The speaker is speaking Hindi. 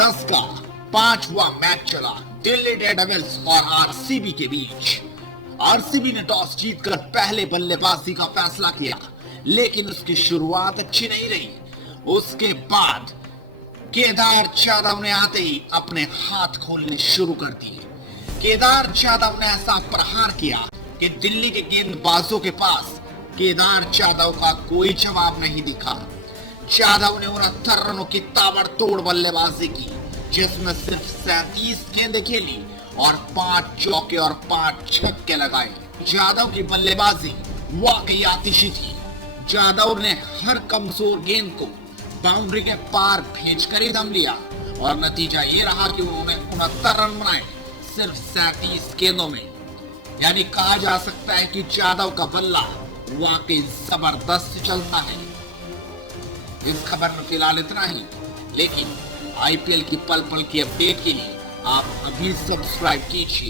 10 का पांचवा मैच चला दिल्ली डेयरडेविल्स और आरसीबी के बीच। आरसीबी ने टॉस जीतकर पहले बल्लेबाजी का फैसला किया, लेकिन उसकी शुरुआत अच्छी नहीं रही। उसके बाद केदार जाधव ने आते ही अपने हाथ खोलने शुरू कर दिए। केदार जाधव ने ऐसा प्रहार किया कि दिल्ली के गेंदबाजों के पास केदार जाधव का कोई जवाब नहीं दिखा। जाधव ने 69 रनों की ताबड़तोड़ बल्लेबाजी की, जिसमें सिर्फ 37 गेंदें खेली और 5 चौके और 5 छक्के लगाए। जाधव की बल्लेबाजी वाकई आतिशी थी। जाधव ने हर कमजोर गेंद को बाउंड्री के पार भेजकर ही दम लिया और नतीजा ये रहा कि उन्होंने 69 रन बनाए सिर्फ 37 गेंदों में। यानी कहा जा सकता है कि जाधव का बल्ला वाकई जबरदस्त चलता है। इस खबर में फिलहाल इतना ही, लेकिन आईपीएल की पल पल की अपडेट के लिए आप अभी सब्सक्राइब कीजिए